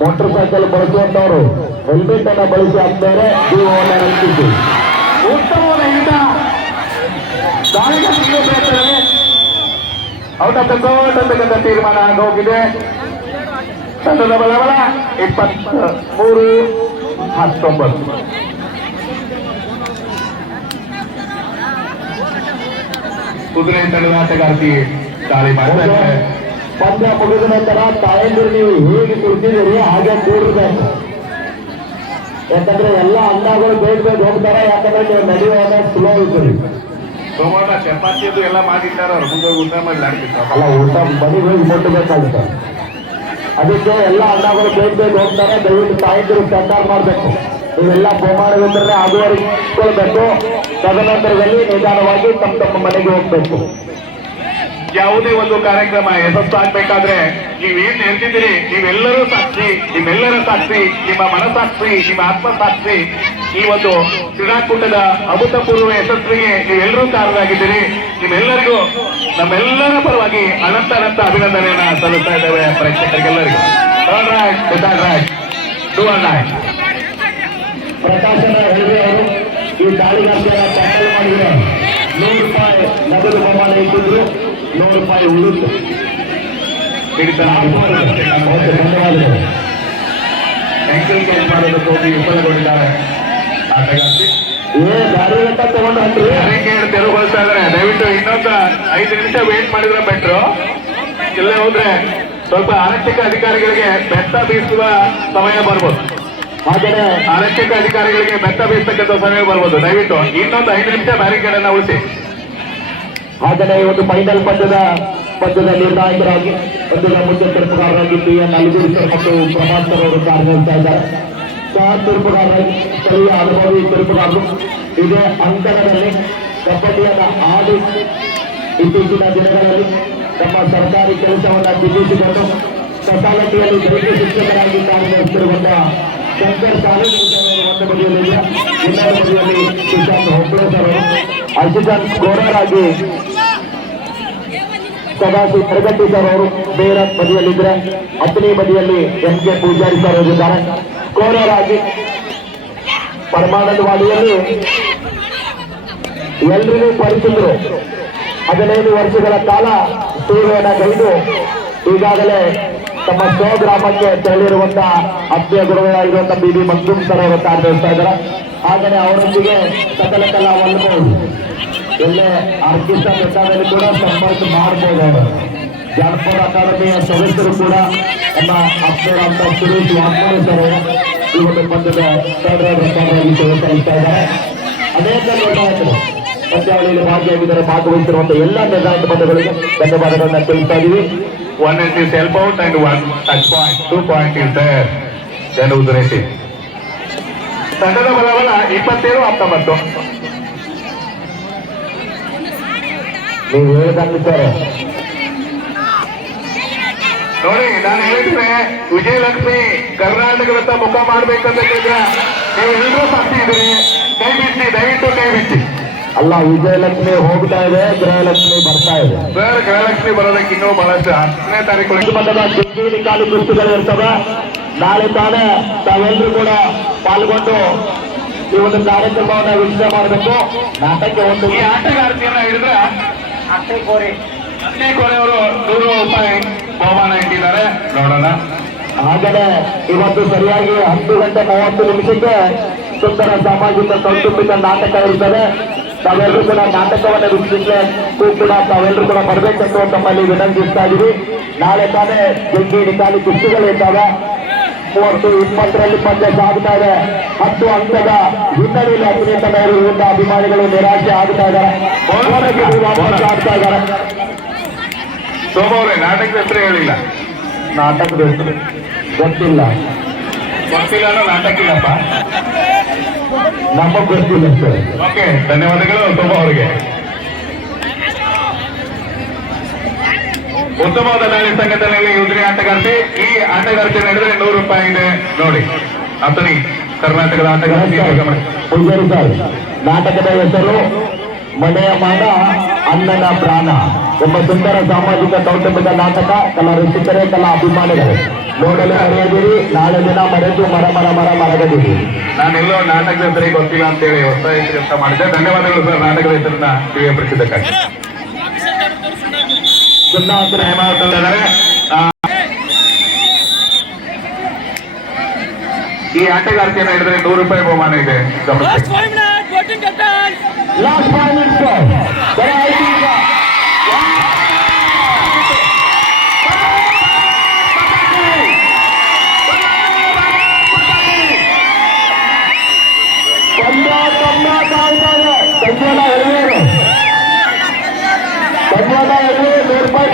ಮೋಟರ್ ಸೈಕಲ್ ಬಳಸುವಂತವರು ಹೆಲ್ಮೆಟ್ ಅನ್ನು ಬಳಸಿ ಆದ್ಮೇಲೆ ಜೀವವನ್ನು ರಕ್ಷಿಸಿ. ಉತ್ತಮವಾದ ಹಿಡಿತ. ದಾಳಿಗೆ ಸಿಗುವ ಪ್ರಯತ್ನದಲ್ಲಿ ಔಟ್ ಆಫ್ ದ ಕೋರ್ಟ್ ಅಂತಕ್ಕಂಥ ತೀರ್ಮಾನ ಆಗೋಗಿದೆ. ತಂಡದ ಬಲ 23-21. 19. ಕುದುರೆ ತಡೆದ ಆಟಗಾರ್ತಿ ದಾಳಿ ಮಾಡ್ತಾರೆ. ಪಂದ್ಯ ಮುಗಿದ ನಂತರ ತಾಯಂದಿರು ನೀವು ಹೇಗೆ ಕುಳಿತಿದ್ದೀರಿ ಹಾಗೆ ಕೂಡಿರ್ಬೇಕು. ಯಾಕಂದ್ರೆ ಎಲ್ಲ ಅನ್ನಗಳು ಬೇಗ ಹೋಗ್ತಾರೆ. ಯಾಕಂದ್ರೆ ನೀವು ನಡೆಯುವಾಗ ಸ್ಲೋ ಇದ್ದೀರಿ. ಸೋಮವಾರ ಚಪಾತಿದು ಎಲ್ಲ ಮಾಡಿದ್ದಾರೆ. ಅವ್ರು ಮುಂದೆ ಊಟ ಮಾಡಿ ಆಡ್ತಿರ್ತಾರೆ. ಅಲ್ಲ, ಊಟ ಮನೆಗೆ ಹೋಗಿ ಮುಟ್ಟಬೇಕಾಗುತ್ತೆ. ಅದಕ್ಕೆ ಎಲ್ಲ ಅನ್ನಗಳು ಬೇಗ ಹೋಗ್ತಾರೆ. ದಯವಿಟ್ಟು ತಾಯಂದಿರು ಸಂಧಾನ ಮಾಡಬೇಕು. ನೀವೆಲ್ಲ ಬಹುಮಾನವಿದ್ರೆ ಅದುವರೆಗೆ ಇಟ್ಕೊಳ್ಬೇಕು. ತದನಂತರದಲ್ಲಿ ನಿಧಾನವಾಗಿ ತಮ್ಮ ಮನೆಗೆ ಹೋಗ್ಬೇಕು. ಯಾವುದೇ ಒಂದು ಕಾರ್ಯಕ್ರಮ ಯಶಸ್ಸಾಗಬೇಕಾದ್ರೆ ನೀವೇನ್ ಹೇಳ್ತಿದ್ದೀರಿ, ನೀವೆಲ್ಲರೂ ಸಾಕ್ಷಿ, ನಿಮ್ಮೆಲ್ಲರ ಸಾಕ್ಷಿ, ನಿಮ್ಮ ಮನಸಾಕ್ಷಿ, ನಿಮ್ಮ ಆತ್ಮಸಾಕ್ಷಿ. ಈ ಒಂದು ಕ್ರೀಡಾಕೂಟದ ಅಭೂತಪೂರ್ವ ಯಶಸ್ವಿಗೆ ನೀವೆಲ್ಲರೂ ಕಾರಣರಾಗಿದ್ದೀರಿ. ನಿಮ್ಮೆಲ್ಲರಿಗೂ ನಮ್ಮೆಲ್ಲರ ಪರವಾಗಿ ಅನಂತ ಅನಂತ ಅಭಿನಂದನೆಯನ್ನ ಸಲ್ಲಿಸ್ತಾ ಇದ್ದೇವೆ ಪ್ರೇಕ್ಷಕರಿಗೆಲ್ಲರಿಗೂ. ಪ್ರಕಾಶನ ಹೆಗಡೆ ಅವರು ಈ ದಾಳಿಗಾರ್ತಿಯನ್ನ ದಾಖಲು ಮಾಡಿದ್ದಾರೆ. 100 ರೂಪಾಯಿ ನಗದು ಬಹುಮಾನ ಇಟ್ಟಿದ್ರು, 100 ರೂಪಾಯಿ ಉಳಿದು ಧನ್ಯವಾದಗಳು. ಸೈಕಲ್ ಕ್ಯಾಚ್ ಮಾಡೋದಕ್ಕೆ ಹೋಗಿ ವಿಫಲಗೊಂಡಿದ್ದಾರೆ ಆಟಗಾರ್ತಿ. ಗಾಡಿ ಲೆಕ್ಕ ತಗೊಂಡು ಅಂದ್ರಿ ತೆರವುಗೊಳಿಸ್ತಾ ಇದ್ದಾರೆ. ದಯವಿಟ್ಟು ಇನ್ನೊಂದು 5 ನಿಮಿಷ ವೇಟ್ ಮಾಡಿದ್ರೆ ಬೆಟ್ರು. ಇಲ್ಲೇ ಹೋದ್ರೆ ಸ್ವಲ್ಪ ಆರಕ್ಷಕ ಅಧಿಕಾರಿಗಳಿಗೆ ಬೆತ್ತ ಬೀಸುವ ಸಮಯ ಬರ್ಬೋದು. ಹಾಗೆಯೇ ಆರಕ್ಷಕ ಅಧಿಕಾರಿಗಳಿಗೆ ಬೆತ್ತ ಬೀಸತಕ್ಕಂಥ ಸಮಯ ಬರ್ಬೋದು. ದಯವಿಟ್ಟು ಇನ್ನೊಂದು 5 ನಿಮಿಷ ಬ್ಯಾರಿಕೇಡ್ ಅನ್ನ ಉಳಿಸಿ. ಹಾಗೆಯೇ ಒಂದು ಫೈನಲ್ ಪಂದ್ಯದ ನಿರ್ಣಾಯಕರಾಗಿ ಪಂದ್ಯದ ಮುಖ್ಯ ತೀರ್ಪುಗಾರರಾಗಿ PN ಅಲ್ಗೂರು ಸರ್ ಮತ್ತು ಪ್ರಭಾತ್ ಸರ್ ಅವರು ಕಾರ್ಯನಿರ್ವಹಿಸ್ತಾ ಇದ್ದಾರೆ. ಸಹ ತೀರ್ಪುಗಾರರಾಗಿ ಸ್ಥಳೀಯ ಅನುಭವಿ ತೀರ್ಪುಗಾರರು ಇದೇ ಅಂಕಣದಲ್ಲಿ ಕಬಡ್ಡಿಯನ್ನು ಆಡಿ ಇತ್ತೀಚಿನ ದಿನಗಳಲ್ಲಿ ತಮ್ಮ ಸರ್ಕಾರಿ ಕೆಲಸವನ್ನು ತ್ಯಜಿಸಿಕೊಂಡು ಸೊಸೈಟಿಯಲ್ಲಿ ದೈಹಿಕ ಶಿಕ್ಷಕರಾಗಿ ಕಾರ್ಯನಿರ್ವಹಿಸಿರುವಂತಹ ಶಂಕರ್ ಕಾಲೇಜು ಒಂದು ಬದಿಯಲ್ಲಿದೆ. ಇನ್ನೊಂದು ಬದಿಯಲ್ಲಿ ಸುಶಾಂತ್ ಹೊಂಬಳೆ ಸರ್ ಅವರು, ಅಸಿಸ್ಟೆಂಟ್ ಸ್ಕೋರರ್ ಆಗಿ ಸದಾಶಿವ ಪ್ರಗತಿ ಸರ್ ಅವರು ಬೇರೆ ಬದಿಯಲ್ಲಿದ್ರೆ, 10ನೇ ಬದಿಯಲ್ಲಿ MK ಪೂಜಾರಿ ಸರ್ ಅವರಿದ್ದಾರೆ. ಸ್ಕೋರರ್ ಆಗಿ ಪರಮಾನಂದವಾಡಿಯಲ್ಲಿ ಎಲ್ರಿಗೂ ಪರಿಚಿತರು. 15 ವರ್ಷಗಳ ಕಾಲ ಸೇವೆಯನ್ನು ಕೈದು ಈಗಾಗಲೇ ತಮ್ಮ ಸ್ವಗ್ರಾಮಕ್ಕೆ ತೆರಳಿರುವಂತಹ ಆತ್ಮೀಯ ಗುರುಗಳಾಗಿರುವಂತಹ BB ಮಗ್ದೂಮ್ ಸರ್ ಅವರು ಕಾರ್ಯನಿರ್ವಹಿಸ್ತಾ ಇದ್ದಾರೆ. ಹಾಗೆಯೇ ಅವರೊಂದಿಗೆ ಸಕಲ ಕಲಾ ವಲ್ಲಭ ಎಲ್ಲೇ ಆರ್ಕೆಸ್ಟ್ರಾ ಬೇಕಾದಲ್ಲಿ ಕೂಡ ಸಂಪರ್ಕ ಮಾಡಬಹುದು. ಅವರು ಜಾನಪದ ಅಕಾಡೆಮಿಯ ಸದಸ್ಯರು ಕೂಡ ನಮ್ಮ ಆತ್ಮೀಯರಾದ ಸುರೇಶ್ ವಾಗ್ಮಣಿ ಸರ್ ಅವರು ಈ ಒಂದು ಪಂದ್ಯದ ರೆಕಾರ್ಡರಾಗಿ ಸೇವೆ ಸಲ್ಲಿಸ್ತಾ ಇದ್ದಾರೆ. ಅನೇಕ ನಿರ್ಣಾಯಕರು ಪಂದ್ಯಾವಳಿಯಲ್ಲಿ ಭಾಗವಹಿಸಿರುವಂತಹ ಎಲ್ಲ ನಿರ್ಣಾಯಕ ಪಂದ್ಯಗಳಿಗೆ ಧನ್ಯವಾದಗಳನ್ನ ತಿಳಿಸ್ತಾ ಇದ್ದೀವಿ. 1 is help out and 1 touch point. 2 point is there. Then Udresi. ತಂಡದ ಬಲಬಲ 27-19. ನೀವು ಹೇಳಿದಂಗೆ ಸರ್ ನೋಡಿ, ನಾನು ಹೇಳಿದ್ರೆ ವಿಜಯಲಕ್ಷ್ಮಿ ಕರ್ನಾಟಕದತ್ತ ಮುಖ ಮಾಡ್ಬೇಕಂತ ಹೇಳಿದ್ರೆ ನೀವು ಎಲ್ಲರೂ ಸಾಕ್ಷಿ ಇದ್ರಿ. ಕೈ ಬಿಚ್ಚಿ, ದಯವಿಟ್ಟು ಕೈ ಬಿಚ್ಚಿ. ಅಲ್ಲ, ವಿಜಯಲಕ್ಷ್ಮಿ ಹೋಗ್ತಾ ಇದೆ, ಗೃಹಲಕ್ಷ್ಮಿ ಬರ್ತಾ ಇದೆ. ಸರ್, ಗೃಹಲಕ್ಷ್ಮಿ ಬರೋದಕ್ಕೆ ಇನ್ನೂ ಬಹಳಷ್ಟು 10ನೇ ತಾರೀಕು ಮಟ್ಟದ ಜಿಂಗಿ ಕಾಲು ಕುಸ್ತಿಗಳು ಇರ್ತವೆ. ನಾಳೆ ತಾನೇ ತಾವೆಲ್ಲರೂ ಕೂಡ ಪಾಲ್ಗೊಂಡು ಈ ಒಂದು ಕಾರ್ಯಕ್ರಮವನ್ನು ವೀಕ್ಷಣೆ ಮಾಡಬೇಕು. ನಾಟಕಕ್ಕೆ ಒಂದು ಈ ಆಟಗಾರ್ತಿಯನ್ನ ಹಿಡಿದ್ರೆ ಅಟ್ಟೆ ಕೋರೆ ಅವರು 100 ರೂಪಾಯಿ ಬಹುಮಾನ ಇಟ್ಟಿದ್ದಾರೆ. ನೋಡೋಣ. ಹಾಗೆಯೇ ಇವತ್ತು ಸರಿಯಾಗಿ 10 ಗಂಟೆ 30 ನಿಮಿಷಕ್ಕೆ ಸುಂದರ ಸಾಮಾಜಿಕ ಕೌಟುಂಬಿಕ ನಾಟಕ ಇರ್ತದೆ. ತಾವೆಲ್ಲರೂ ಕೂಡ ನಾಟಕವನ್ನು ವೀಕ್ಷಿಸಲಿಕ್ಕೂ ಕೂಡ ತಾವೆಲ್ಲರೂ ಕೂಡ ಬರಬೇಕೆಂದು ತಮ್ಮಲ್ಲಿ ವಿನಂತಿಸ್ತಾ ಇದ್ದೀವಿ. ನಾಳೆ ತಾನೇ ಜಂಗಿ ನಿಕಾಲಿ ಕುಸ್ತಿಗಳು ಇದ್ದಾವೆ. 30-20ರಲ್ಲಿ ಪಂದ್ಯ ಸಾಗ್ತಾ ಇದೆ. 10 ಅಂಕದ ಹಿನ್ನೆಲೆಯಲ್ಲಿ ಅಭಿನೇತ ಇರುವಂತಹ ಅಭಿಮಾನಿಗಳು ನಿರಾಶೆ ಆಗ್ತಾ ಇದ್ದಾರೆ, ವಾಪಸ್ ಆಗ್ತಾ ಇದ್ದಾರೆ. ಸೋಮವಾರ ನಾಟಕದ ಹೆಸರು ಹೇಳಿಲ್ಲ. ನಾಟಕದ ಹೆಸರು ಗೊತ್ತಿಲ್ಲ. ಗೊತ್ತಿಲ್ಲ ಅನ್ನೋ ನಾಟಕ ಇಲ್ಲಪ್ಪ. ನಮಗ್ ಗೊತ್ತಿಲ್ಲ ಸರ್. ಓಕೆ, ಧನ್ಯವಾದಗಳು ಸೋಮ ಅವರಿಗೆ. ಉತ್ತಮವಾದ ದಾಳಿ ಸಂಘಟನೆಯಲ್ಲಿ ಉದ್ರಿ ಆಟಗಾರ್ತಿ. ಈ ಆಟಗಾರ್ತಿ ನಡೆದ್ರೆ 100 ರೂಪಾಯಿ ಇದೆ. ನೋಡಿ, ಅತನಿ ಕರ್ನಾಟಕದ ಆಟಗಾರ್ತಿ. ಪೂಜಾರಿ ಸರ್, ನಾಟಕದ ಹೆಸರು ಮನೆಯ ಮಾನ ಅನ್ನನ ಪ್ರಾಣ ಎಂಬ ಸುಂದರ ಸಾಮಾಜಿಕ ಕೌಟುಂಬಿಕ ನಾಟಕ. ಕಲಾ ರಸಿಕರೇ, ಕಲಾ ಅಭಿಮಾನಿಗಳು ನೋಡಲು ಮರೆಯದಿರಿ. ನಾಳೆ ದಿನ ಮರೆತು ಮರಗದಿರಿ. ನಾನೆಲ್ಲೋ ನಾಟಕದ ಹೆಸರಿಗೆ ಗೊತ್ತಿಲ್ಲ ಅಂತೇಳಿ ಹೊಸ ಹೆಸರು ಅಂತ ಮಾಡಿದ್ದೆ. ಧನ್ಯವಾದಗಳು ಸರ್, ನಾಟಕದ ಹೆಸರನ್ನ ತಿಳಿಯಪಡಿಸಿದ್ದಕ್ಕಾಗಿ. ಸುನ್ನಾಂತರ ಹೇಮಾವತಿದ್ದಾರೆ. ಈ ಆಟಗಾರ್ತಿಯನ್ನು ಹಿಡಿದ್ರೆ 100 ರೂಪಾಯಿ ಬಹುಮಾನ ಇದೆ. Last 5 minutes, voting captain. Last 5 minutes ಜಯ ಆಯ್ತು ಈಗ ಸಂಜೋಣ ಎಲ್ಲಿರು ಸಂಜೋಣ ಎಲ್ಲಿ 100 ರೂಪಾಯಿ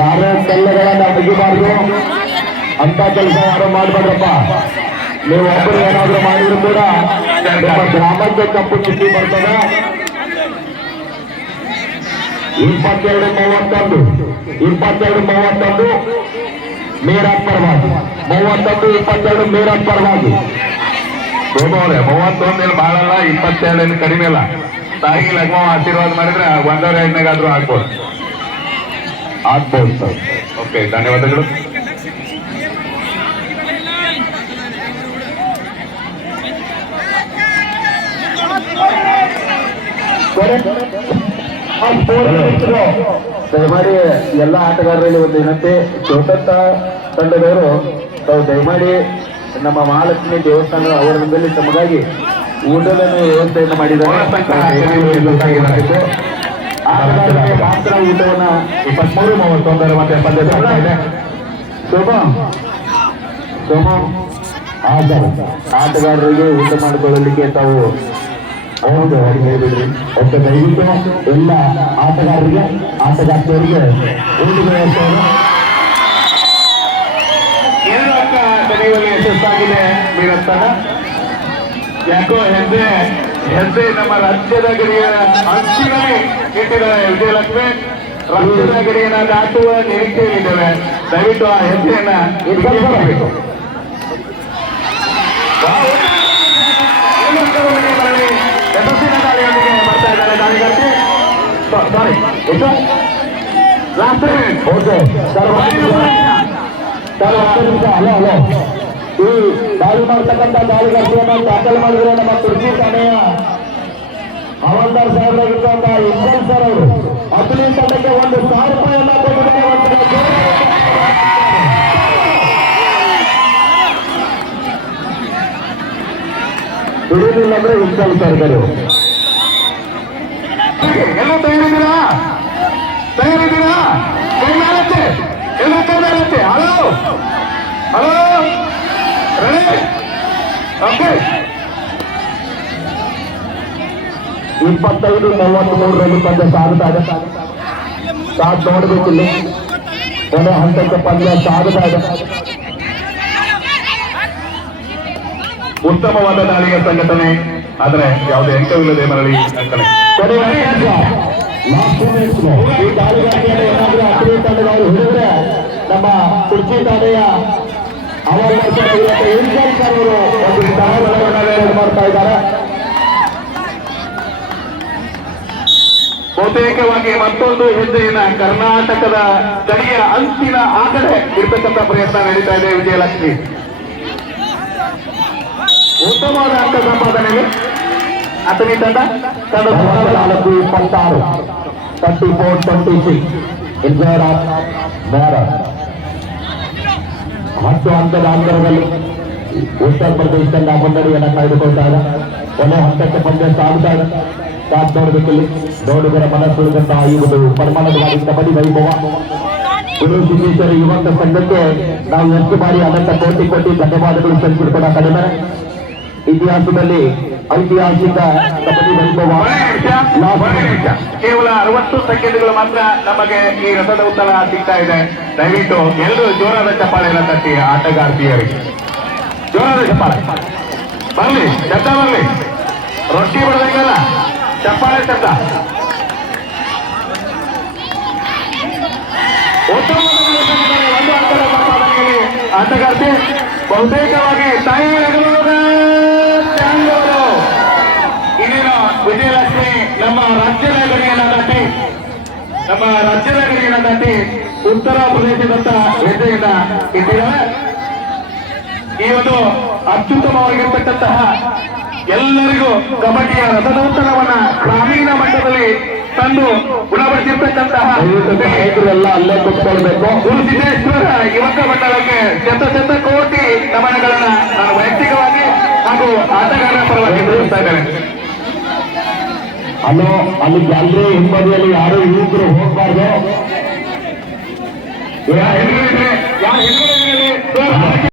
ಯಾರೋ ಕಲ್ಲುಗಳನ್ನ ಮುಗಿಬಾರ್ದು ಅಂತ ಕೆಲಸ ಯಾರು ಮಾಡ್ಬೇಡ್ರಪ್ಪ. ನೀವು ಒಬ್ಬರು ಏನಾದ್ರೂ ಮಾಡಿದ್ರು ಕೂಡ ನಿಮ್ಮ ಗ್ರಾಮಕ್ಕೆ ಕಪ್ಪು ಚುಕ್ಕಿ ಬರ್ತದೆ. 22-31 ಮೀರತ್ ಪರವಾಗಿ 32-22 ಮೀರತ್ ಪರವಾಗಿ. ಸೋಮವಾರ 31 ಬಾಳಲ್ಲ, 22 ಕಡಿಮೆ ಇಲ್ಲ. ತಾಯಿ ಲಗ್ನ ಆಶೀರ್ವಾದ ಮಾಡಿದ್ರೆ 1-2 ಆಗ್ಬೋದು. ಸರ್. ಓಕೆ, ಧನ್ಯವಾದಗಳು. ದಯಮಾಡಿ ಎಲ್ಲ ಆಟಗಾರರಲ್ಲಿ ಒಂದು ವಿನಂತಿ, ಚೋಟತ್ತ ತಂಡದವರು ತಾವು ದಯಮಾಡಿ ನಮ್ಮ ಮಹಾಲಕ್ಷ್ಮಿ ದೇವಸ್ಥಾನ ಆವರಣದಲ್ಲಿ ತಮಗಾಗಿ ಊಟದ ವ್ಯವಸ್ಥೆಯನ್ನು ಮಾಡಿದ್ದಾರೆ. ಆಟಗಾರರಿಗೆ ಮಾತ್ರ ಊಟವನ್ನ 23-31 ಮತ್ತೆ 75 ಇದೆ. ಸೋಮ ಆಟಗಾರರಿಗೆ ಊಟ ಮಾಡಿಕೊಳ್ಳಲಿಕ್ಕೆ ತಾವು ಹೌದು ಅವ್ರಿಗೆ ಹೇಳ್ಬಿಡ್ರಿ. ಒಬ್ಬ ದಯವಿಟ್ಟು ಎಲ್ಲ ಆಟಗಾರರಿಗೆ ಆಟಗಾರ್ತಿಯರಿಗೆ ಊಟದ ವ್ಯವಸ್ಥೆಯನ್ನು ಏನು ಅಕ್ಕ ದಣಿಯುವಲ್ಲಿ ಯಶಸ್ಸಾಗಿದೆ ಮೀರತ್ತನ. ಯಾಕೋ ಹೆಜ್ಜೆ ನಮ್ಮ ರಾಜ್ಯದ ಗಡಿಯ ಅಂಚಿನಲ್ಲಿ ಇಟ್ಟಿದ್ದಾರೆ ವಿಜಯಲಕ್ಷ್ಮಿ. ರಾಜ್ಯದ ಗಡಿಯನ್ನ ದಾಟುವ ನಿರೀಕ್ಷೆಯಲ್ಲಿದ್ದೇವೆ. ದಯವಿಟ್ಟು ಆ ಹೆಜ್ಜೆಯನ್ನ ಇಟ್ಕೊಳ್ಬೇಕು. ಯಶಸ್ಸಿನ ದಾಳಿಯೊಂದಿಗೆ ಬರ್ತಾ ಇದ್ದಾರೆ ದಾಳಿಗಾರ್ತಿ. ಸಾರಿ, ಲಾಸ್ಟ್ ಓಕೆ ಸರ್, ಹಲೋ ಈ ದಾಳಿ ಮಾಡ್ತಕ್ಕಂಥ ದಾಳಿಗಾರ್ತಿಯನ್ನು ದಾಖಲು ಮಾಡಿದ್ರೆ ನಮ್ಮ ತುರ್ಕಿ ಠಾಣೆಯ ಹವಾಲ್ದಾರ್ ಸಾಹೇಬರಾಗಿರ್ತಕ್ಕಂಥ ಇಸ್ಮಾಯಿಲ್ ಸರ್ ಅವರು 15 ತಂಡಕ್ಕೆ 1,000 ರೂಪಾಯಿಯನ್ನ ಕೊಟ್ಟಿದ್ದಾರೆ. ದುಡಿಲಿಲ್ಲ ಅಂದ್ರೆ ಇಸ್ಮಾಯಿಲ್ ಸರ್ ಇದ್ದಾರೆ. ಎಲ್ಲರೂ ತಯಾರಿದ್ದೀರಾ? ಕೈ ಮೇಲತ್ತೆ, ಎಲ್ಲರೂ ಕೈ ಮೇಲತ್ತೆ. Hello ready? ಓಕೆ. 25-33ರಲ್ಲಿ ಪಂದ್ಯ ಸಾಗುತ್ತಾ ಇದೆ. ಸಾಥ್ ನೋಡ್ಬೇಕಿಲ್ಲ, ಕೊನೆ ಹಂತಕ್ಕೆ ಪಂದ್ಯ ಸಾಗುತ್ತಾ ಇದೆ. ಉತ್ತಮವಾದ ದಾಳಿಯ ಸಂಘಟನೆ, ಆದರೆ ಯಾವುದೇ ಅಂಕವಿಲ್ಲದೆ ಮರಳಿ ಅಂಕಣೆ. ಈ ದಾಳಿಗಾರಿಕೆಯನ್ನು ಏನಾದರೂ ಅಕ್ರಿ ತಂಡದವರು ಹಿಡಿದ್ರೆ ನಮ್ಮ ಕುರ್ಚಿ ಠಾಣೆಯ ಇನ್ಚಾರ್ಜ್ ಸರ್ ಅವರು ಒಂದು ಸಹಾಯವನ್ನು ಮಾಡ್ತಾ ಇದ್ದಾರೆ. ಬಹುತೇಕವಾಗಿ ಮತ್ತೊಂದು ಹೆಜ್ಜೆಯನ್ನ ಕರ್ನಾಟಕದ ಗಡಿಯ ಅಂಚಿನ ಆ ಕಡೆ ಇರ್ತಕ್ಕಂಥ ಪ್ರಯತ್ನ ನಡೀತಾ ಇದೆ ವಿಜಯಲಕ್ಷ್ಮಿ. ಉತ್ತಮವಾದ ಅಂಕ ಸಂಪಾದನೆಗೆ ಅತನಿ ತಂಡ 24-26 34-26 in favor of Mara. 10 ಅಂಕದ ಅಂತರದಲ್ಲಿ ಉತ್ತರ ಪ್ರದೇಶ ತಂಡ ಮುನ್ನಡೆಯನ್ನು ಕಾಯ್ದುಕೊಳ್ತಾ ಇದೆ. ಕೊನೆ ಹಂತಕ್ಕೆ ಪಂದ್ಯ ಸಾಗುತ್ತಾ ಇದೆ. ಸಾಥ್ ನೋಡಬೇಕಿಲ್ಲಿ ನೋಡುಗರ ಮನಸ್ಸುಳಿದಂತಹ ಈ ಒಂದು ಪರಿಮಾಣವಾಗಿ ಕಬಡ್ಡಿ ವೈಭವ ಗುರು ಸಿದ್ದೇಶ್ವರ ಯುವಕ ಸಂಘಕ್ಕೆ ನಾವು ಎಷ್ಟು ಬಾರಿ ಅನಂತ ಕೋಟಿ ಧನ್ಯವಾದಗಳು ಸಲ್ಲಿಸಿದ ಕಡಿಮೆ. ಇತಿಹಾಸದಲ್ಲಿ ಐತಿಹಾಸಿಕ ಕಬಡ್ಡಿ ವೈಭವ. ಕೇವಲ 60 ಸೆಕೆಂಡ್ಗಳು ಮಾತ್ರ ನಮಗೆ ಈ ರಥದ ಉತ್ತರ ಸಿಗ್ತಾ ಇದೆ. ದಯವಿಟ್ಟು ಎಲ್ಲರೂ ಜೋರಾದ ಚಪ್ಪಾಳೆಯನ್ನು ತಟ್ಟಿ ಆಟಗಾರ್ತಿಯರಿಗೆ. ಜೋರಾದ ಚಪ್ಪಾಳೆ ಬರ್ಲಿ, ಶಬ್ದ ಬರ್ಲಿ. ರೊಟ್ಟಿ ಬಿಡಬೇಕಲ್ಲ, ಚಪ್ಪಾಳೆ ಶಬ್ದ. ಉತ್ತಮ ಒಂದು ಅಂಕದ ಸಂಪಾದನೆಯಲ್ಲಿ ಆಟಗಾರ್ತಿ ಬಹುತೇಕವಾಗಿ ತಾಯಿ ಇಲ್ಲಿನ ವಿಜಯಲಕ್ಷ್ಮಿ ನಮ್ಮ ರಾಜ್ಯದ ಗಡಿಯನ್ನು ದಾಟಿ ಉತ್ತರ ಪ್ರದೇಶದತ್ತ ಹೆಜ್ಜೆಯನ್ನ ಇಟ್ಟಿದ್ದಾರೆ. ಈ ಒಂದು ಅತ್ಯುತ್ತಮವಾಗಿರ್ತಕ್ಕಂತಹ ಎಲ್ಲರಿಗೂ ಕಬಡ್ಡಿಯ ರಥದೋತ್ಸವವನ್ನ ಗ್ರಾಮೀಣ ಮಟ್ಟದಲ್ಲಿ ತಂದು ಗುಣಪಡಿಸಿರ್ತಕ್ಕಂತಹ ನಾಯಕರೆಲ್ಲ ಅಲ್ಲೇ ಕೂತ್ಕೊಳ್ಬೇಕು. ಗುರು ಸಿದ್ದೇಶ್ವರ ಯುವಕ ಮಂಡಳಕ್ಕೆ ಶತ ಕೋಟಿ ನಮನಗಳನ್ನ ನಾನು ವೈಯಕ್ತಿಕವಾಗಿ ಹಾಗೂ ಆಟಗಾರರ ಪರವಾಗಿ ತಿಳಿಸ್ತಾ ಇದ್ದೇನೆ. ಅಲ್ಲಿ ಗ್ಯಾಲರಿ ಹಿಂಬದಿಯಲ್ಲಿ ಯಾರು ಯುವಕರು ಹೋಗ್ಬಾರ್ದು. ಹೆಣ್ಗಳಿದ್ರೆ